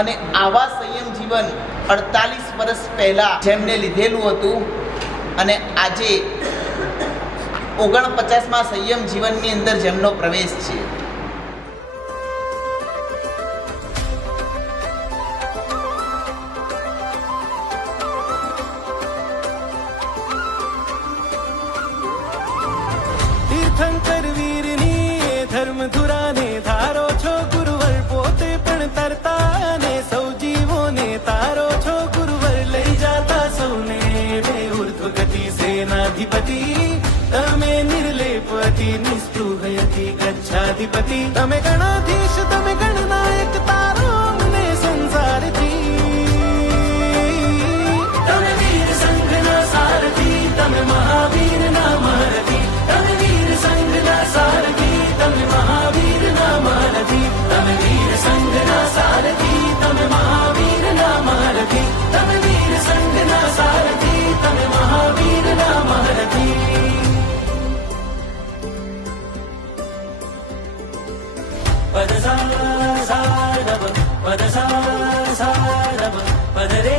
અને આવા સંયમ જીવન 48 વર્ષ પહેલાં જેમને લીધેલું હતું અને આજે 49મા સંયમ જીવનની અંદર જેમનો પ્રવેશ છે. તીર્થંકર વીરની ધર્મ ધુરાને ધારો છો ગુરુવર પોતે પણ તરતા ને સૌ જીવોને તારો છો ગુરુવર લઈ જાતા સૌને બે ઉર્ધ્વ ગતિ સેનાધિપતિ તમે નિર્લેપતિ નિસ્પૃહયતિ ગચ્છાધિપતિ તમે ગણાધીશ તમે ગણનાયક તારો અમને સંસારથી તમે વીર સંઘના સારથી તમે મહાવીરના મહારથી તમે વીર સંઘના સારથી તમે મહાવીરના મહારથી તમે વીર સંઘના સારથી તમે મહાવીરના મહારથી તમે વીર સંઘના સારથી તમે મહાવીરના મહારથી. પદ સા સા રબ પદ સા સા રબ પદ રે